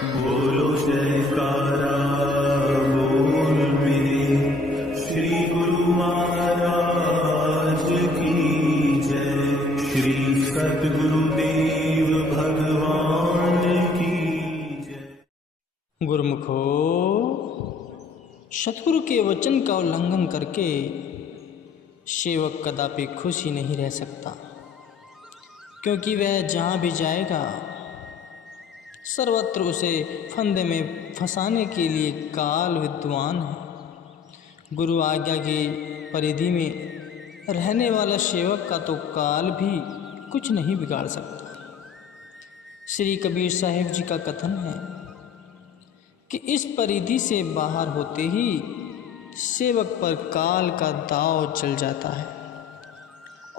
बोलो जयकारा बोल मेरे श्री गुरु महाराज की जय। श्री सद्गुरुदेव भगवान की जय। गुरुमुखो, सतगुरु के वचन का उल्लंघन करके सेवक कदापि खुश ही नहीं रह सकता, क्योंकि वह जहाँ भी जाएगा सर्वत्र उसे फंदे में फंसाने के लिए काल विद्वान है। गुरु आज्ञा की परिधि में रहने वाला सेवक का तो काल भी कुछ नहीं बिगाड़ सकता। श्री कबीर साहिब जी का कथन है कि इस परिधि से बाहर होते ही सेवक पर काल का दाव चल जाता है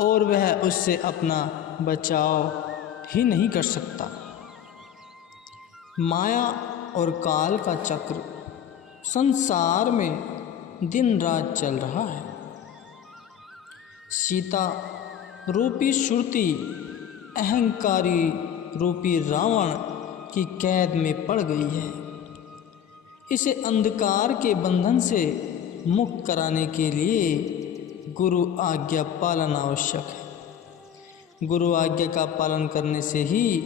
और वह उससे अपना बचाव ही नहीं कर सकता। माया और काल का चक्र संसार में दिन रात चल रहा है। सीता रूपी श्रुति अहंकारी रूपी रावण की कैद में पड़ गई है। इसे अंधकार के बंधन से मुक्त कराने के लिए गुरु आज्ञा पालन आवश्यक है। गुरु आज्ञा का पालन करने से ही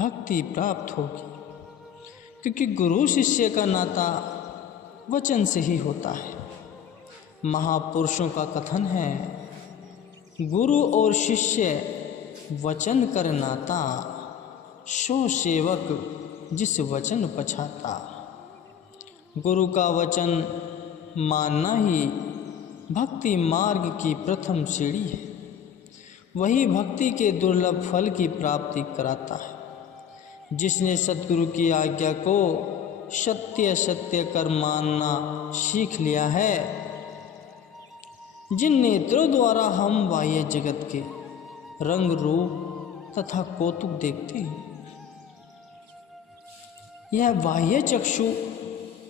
भक्ति प्राप्त होगी, क्योंकि गुरु शिष्य का नाता वचन से ही होता है। महापुरुषों का कथन है, गुरु और शिष्य वचन कर नाता, सो सेवक जिस वचन पछाता। गुरु का वचन मानना ही भक्ति मार्ग की प्रथम सीढ़ी है। वही भक्ति के दुर्लभ फल की प्राप्ति कराता है। जिसने सद्गुरु की आज्ञा को सत्य सत्य कर मानना सीख लिया है, जिन नेत्रों द्वारा हम बाह्य जगत के रंग रूप तथा कौतुक देखते हैं, यह बाह्य चक्षु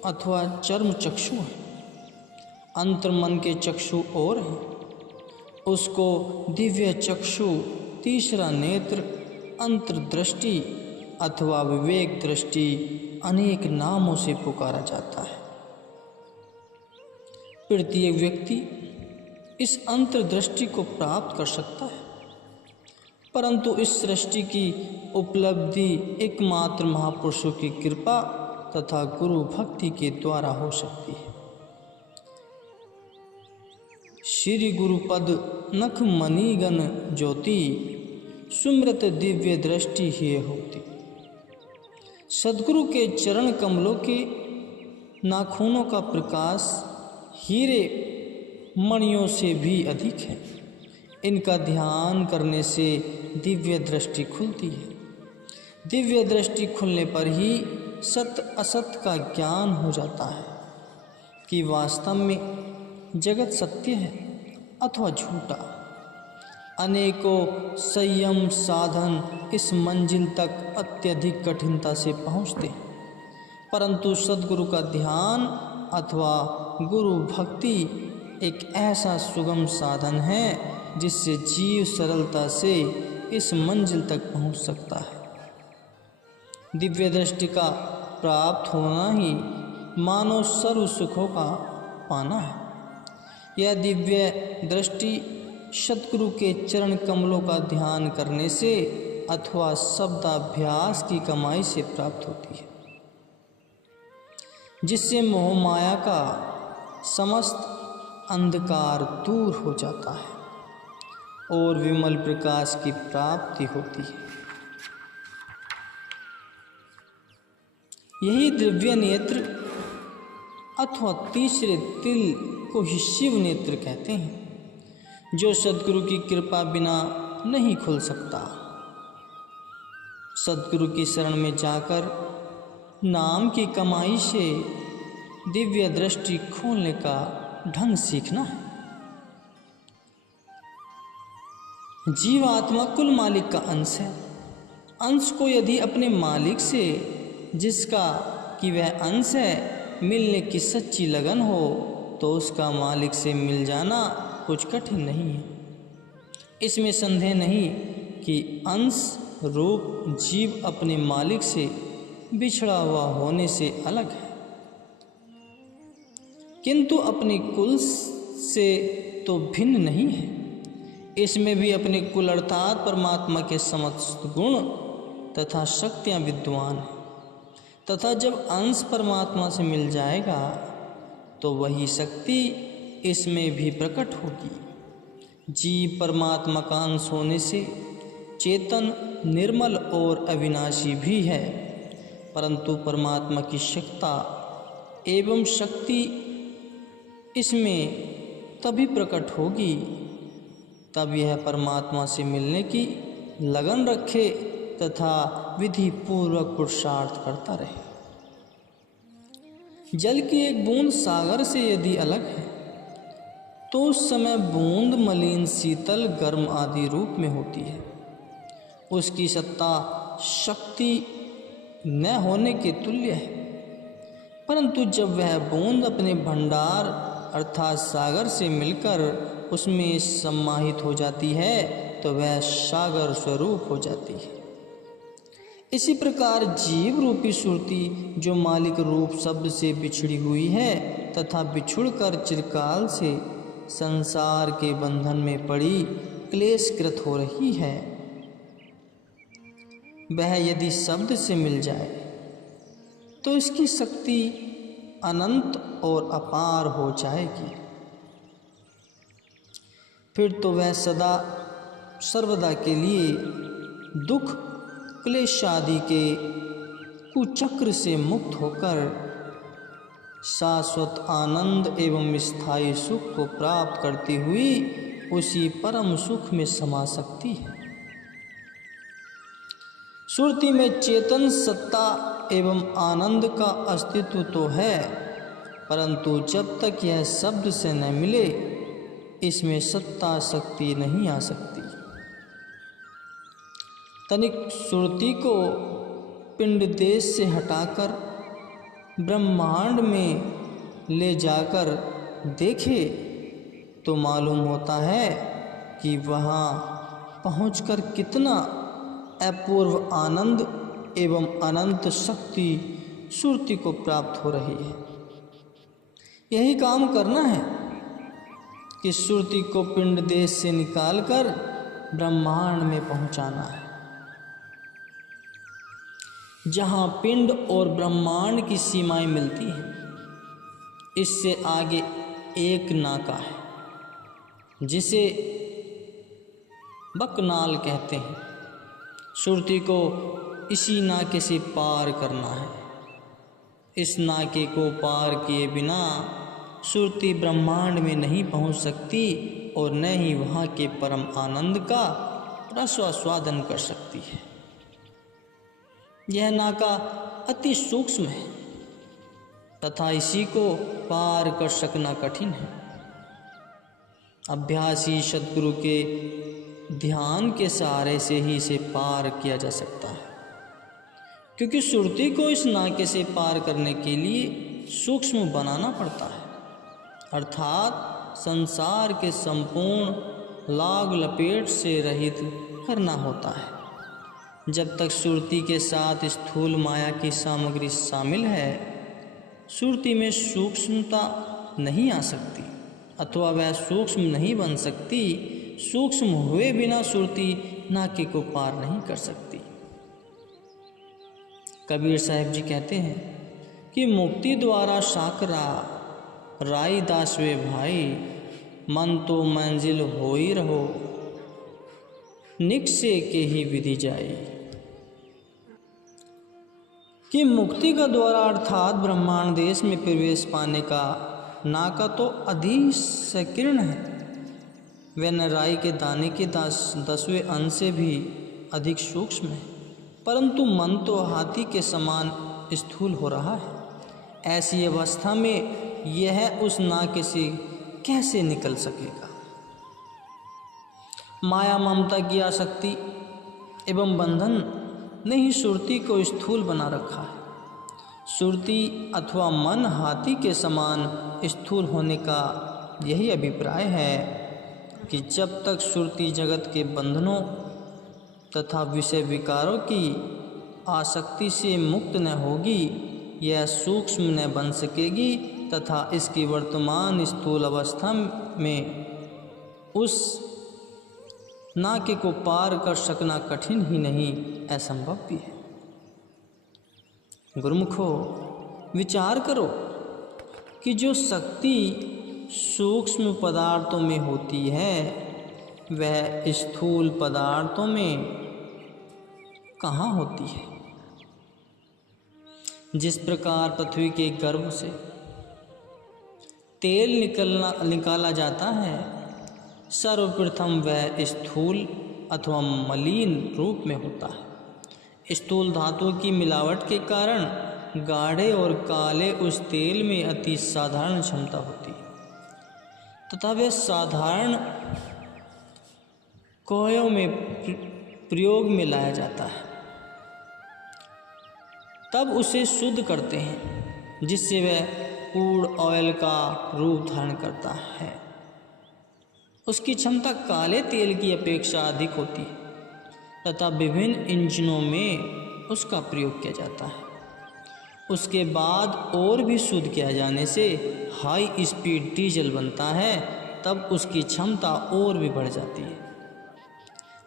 अथवा चर्म चक्षु है। अंतर्मन के चक्षु और है। उसको दिव्य चक्षु, तीसरा नेत्र, अंतर्दृष्टि अथवा विवेक दृष्टि अनेक नामों से पुकारा जाता है। प्रत्येक व्यक्ति इस अंतर्दृष्टि को प्राप्त कर सकता है, परंतु इस सृष्टि की उपलब्धि एकमात्र महापुरुषों की कृपा तथा गुरु भक्ति के द्वारा हो सकती है। श्री गुरुपद नख मणिगण ज्योति, सुमृत दिव्य दृष्टि ही होती। सद्गुरु के चरण कमलों के नाखूनों का प्रकाश हीरे मणियों से भी अधिक है। इनका ध्यान करने से दिव्य दृष्टि खुलती है। दिव्य दृष्टि खुलने पर ही सत्य असत्य का ज्ञान हो जाता है कि वास्तव में जगत सत्य है अथवा झूठा। अनेकों संयम साधन इस मंजिल तक अत्यधिक कठिनता से पहुँचते हैं, परंतु सद्गुरु का ध्यान अथवा गुरु भक्ति एक ऐसा सुगम साधन है जिससे जीव सरलता से इस मंजिल तक पहुँच सकता है। दिव्य दृष्टि का प्राप्त होना ही मानव सर्व सुखों का पाना है। यह दिव्य दृष्टि सद्गुरु के चरण कमलों का ध्यान करने से अथवा शब्दाभ्यास की कमाई से प्राप्त होती है, जिससे मोह माया का समस्त अंधकार दूर हो जाता है और विमल प्रकाश की प्राप्ति होती है। यही दिव्य नेत्र अथवा तीसरे तिल को ही शिव नेत्र कहते हैं, जो सद्गुरु की कृपा बिना नहीं खुल सकता। सद्गुरु की शरण में जाकर नाम की कमाई से दिव्य दृष्टि खोलने का ढंग सीखना है। जीवात्मा कुल मालिक का अंश है। अंश को यदि अपने मालिक से, जिसका कि वह अंश है, मिलने की सच्ची लगन हो तो उसका मालिक से मिल जाना कुछ कठिन नहीं है। इसमें संदेह नहीं कि अंश रूप जीव अपने मालिक से बिछड़ा हुआ होने से अलग है, किंतु अपने कुल से तो भिन्न नहीं है। इसमें भी अपने कुल अर्थात परमात्मा के समस्त गुण तथा शक्तियाँ विद्यमान हैं, तथा जब अंश परमात्मा से मिल जाएगा तो वही शक्ति इसमें भी प्रकट होगी। जीव परमात्मा का अंश होने से चेतन, निर्मल और अविनाशी भी है, परंतु परमात्मा की शक्ति एवं शक्ति इसमें तभी प्रकट होगी तब यह परमात्मा से मिलने की लगन रखे तथा विधि पूर्वक पुरुषार्थ करता रहे। जल की एक बूंद सागर से यदि अलग है तो उस समय बूंद मलिन, शीतल, गर्म आदि रूप में होती है। उसकी सत्ता शक्ति न होने के तुल्य है, परंतु जब वह बूंद अपने भंडार अर्थात सागर से मिलकर उसमें समाहित हो जाती है तो वह सागर स्वरूप हो जाती है। इसी प्रकार जीव रूपी सुरती जो मालिक रूप शब्द से बिछड़ी हुई है तथा बिछुड़कर चिरकाल से संसार के बंधन में पड़ी क्लेशकृत हो रही है, वह यदि शब्द से मिल जाए तो इसकी शक्ति अनंत और अपार हो जाएगी। फिर तो वह सदा सर्वदा के लिए दुख क्लेश आदि के कुचक्र से मुक्त होकर शाश्वत आनंद एवं स्थायी सुख को प्राप्त करती हुई उसी परम सुख में समा सकती है। सुरती में चेतन सत्ता एवं आनंद का अस्तित्व तो है, परंतु जब तक यह शब्द से न मिले इसमें सत्ता शक्ति नहीं आ सकती। तनिक सुरती को पिंड देश से हटाकर ब्रह्मांड में ले जाकर देखे तो मालूम होता है कि वहाँ पहुंचकर कितना अपूर्व आनंद एवं अनंत शक्ति सुरती को प्राप्त हो रही है। यही काम करना है कि सुरती को पिंड देश से निकालकर ब्रह्मांड में पहुंचाना है, जहाँ पिंड और ब्रह्मांड की सीमाएं मिलती हैं। इससे आगे एक नाका है जिसे बकनाल कहते हैं। सुरती को इसी नाके से पार करना है। इस नाके को पार किए बिना सुरती ब्रह्मांड में नहीं पहुंच सकती और न ही वहाँ के परम आनंद का रसास्वादन कर सकती है। यह नाका अति सूक्ष्म है तथा इसी को पार कर सकना कठिन है। अभ्यासी सद्गुरु के ध्यान के सहारे से ही इसे पार किया जा सकता है, क्योंकि सुरती को इस नाके से पार करने के लिए सूक्ष्म बनाना पड़ता है, अर्थात संसार के संपूर्ण लाग लपेट से रहित करना होता है। जब तक सुरती के साथ स्थूल माया की सामग्री शामिल है, सुरती में सूक्ष्मता नहीं आ सकती अथवा वह सूक्ष्म नहीं बन सकती। सूक्ष्म हुए बिना सुरती नाके को पार नहीं कर सकती। कबीर साहब जी कहते हैं कि मुक्ति द्वारा साकरा राई दासवे भाई, मन तो मंजिल हो ही रहो, निकसे के ही विधि जाए। कि मुक्ति का द्वारा अर्थात ब्रह्मांड देश में प्रवेश पाने का नाका तो अधिक संकीर्ण है। वह न राई के दाने के 10वें अंश से भी अधिक सूक्ष्म है, परंतु मन तो हाथी के समान स्थूल हो रहा है। ऐसी अवस्था में यह उस नाके से कैसे निकल सकेगा? माया ममता की आसक्ति एवं बंधन ने ही सुरती को स्थूल बना रखा है। सुरती अथवा मन हाथी के समान स्थूल होने का यही अभिप्राय है कि जब तक सुरती जगत के बंधनों तथा विषय विकारों की आसक्ति से मुक्त न होगी, यह सूक्ष्म न बन सकेगी तथा इसकी वर्तमान स्थूल अवस्था में उस नाके को पार कर सकना कठिन ही नहीं, असंभव भी है। गुरुमुखो, विचार करो कि जो शक्ति सूक्ष्म पदार्थों में होती है वह स्थूल पदार्थों में कहाँ होती है। जिस प्रकार पृथ्वी के गर्भ से तेल निकाला जाता है, सर्वप्रथम वह स्थूल अथवा मलिन रूप में होता है। स्थूल धातु की मिलावट के कारण गाढ़े और काले उस तेल में अति साधारण क्षमता होती है तथा वह साधारण कोयों में प्रयोग में लाया जाता है, तब उसे शुद्ध करते हैं जिससे वह कूड़ ऑयल का रूप धारण करता है। उसकी क्षमता काले तेल की अपेक्षा अधिक होती है तथा विभिन्न इंजनों में उसका प्रयोग किया जाता है। उसके बाद और भी शुद्ध किया जाने से हाई स्पीड डीजल बनता है, तब उसकी क्षमता और भी बढ़ जाती है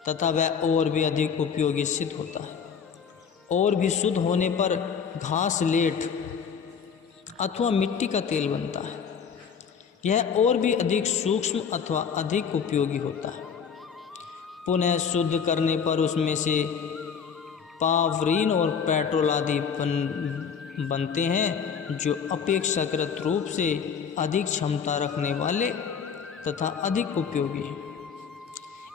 तथा वह और भी अधिक उपयोगी सिद्ध होता है। और भी शुद्ध होने पर घास लेट अथवा मिट्टी का तेल बनता है। यह और भी अधिक सूक्ष्म अथवा अधिक उपयोगी होता है। पुनः शुद्ध करने पर उसमें से पावरीन और पेट्रोल आदि बनते हैं जो अपेक्षाकृत रूप से अधिक क्षमता रखने वाले तथा अधिक उपयोगी हैं।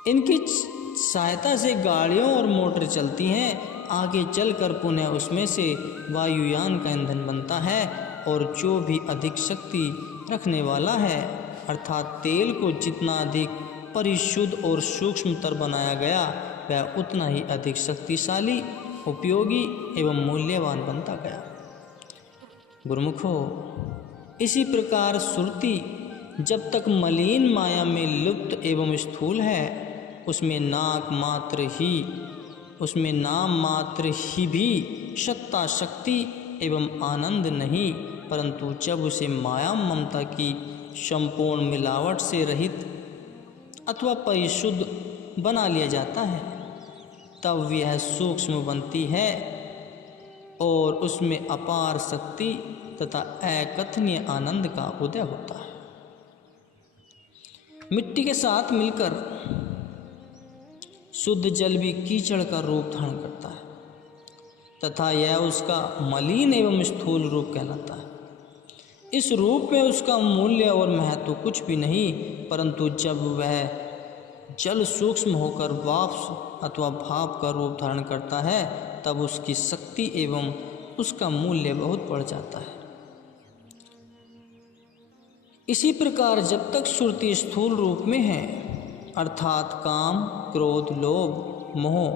इनकी सहायता से गाड़ियों और मोटर चलती हैं। आगे चलकर पुनः उसमें से वायुयान का ईंधन बनता है और जो भी अधिक शक्ति रखने वाला है, अर्थात तेल को जितना अधिक परिशुद्ध और सूक्ष्मतर बनाया गया वह उतना ही अधिक शक्तिशाली, उपयोगी एवं मूल्यवान बनता गया। गुरुमुखो, इसी प्रकार सुरती जब तक मलिन माया में लुप्त एवं स्थूल है, उसमें नाम मात्र ही भी सत्ता, शक्ति एवं आनंद नहीं, परंतु जब उसे माया ममता की संपूर्ण मिलावट से रहित अथवा परिशुद्ध बना लिया जाता है, तब यह सूक्ष्म बनती है और उसमें अपार शक्ति तथा अकथनीय आनंद का उदय होता है। मिट्टी के साथ मिलकर शुद्ध जल भी कीचड़ का रूप धारण करता है तथा यह उसका मलिन एवं स्थूल रूप कहलाता है। इस रूप में उसका मूल्य और महत्व कुछ भी नहीं, परंतु जब वह जल सूक्ष्म होकर वाष्प अथवा भाप का रूप धारण करता है, तब उसकी शक्ति एवं उसका मूल्य बहुत बढ़ जाता है। इसी प्रकार जब तक श्रुति स्थूल रूप में है, अर्थात काम, क्रोध, लोभ, मोह,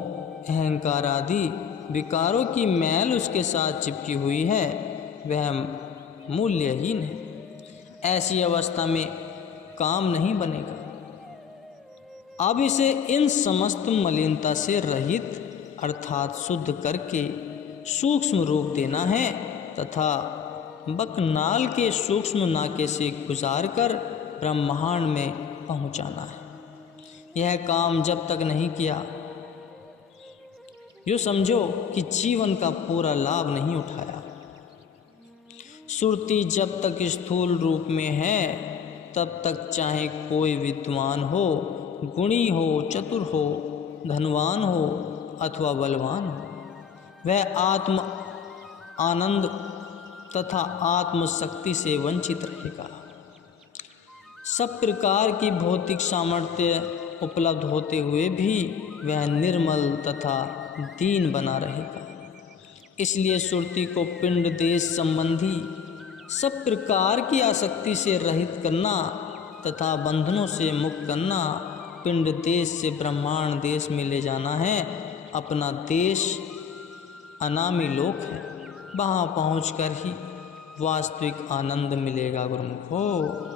अहंकार आदि विकारों की मैल उसके साथ चिपकी हुई है, वह मूल्यहीन है। ऐसी अवस्था में काम नहीं बनेगा। अब इसे इन समस्त मलिनता से रहित अर्थात शुद्ध करके सूक्ष्म रूप देना है तथा बकनाल के सूक्ष्म नाके से गुजार कर ब्रह्मांड में पहुंचाना है। यह काम जब तक नहीं किया, यूँ समझो कि जीवन का पूरा लाभ नहीं उठाया। सुरती जब तक स्थूल रूप में है, तब तक चाहे कोई विद्वान हो, गुणी हो, चतुर हो, धनवान हो अथवा बलवान हो, वह आत्म आनंद तथा आत्मशक्ति से वंचित रहेगा। सब प्रकार की भौतिक सामर्थ्य उपलब्ध होते हुए भी वह निर्मल तथा दीन बना रहेगा। इसलिए सुरती को पिंड देश संबंधी सब प्रकार की आसक्ति से रहित करना तथा बंधनों से मुक्त करना, पिंड देश से ब्रह्मांड देश में ले जाना है। अपना देश अनामी लोक है, वहाँ पहुँचकर ही वास्तविक आनंद मिलेगा। गुरुमुखो।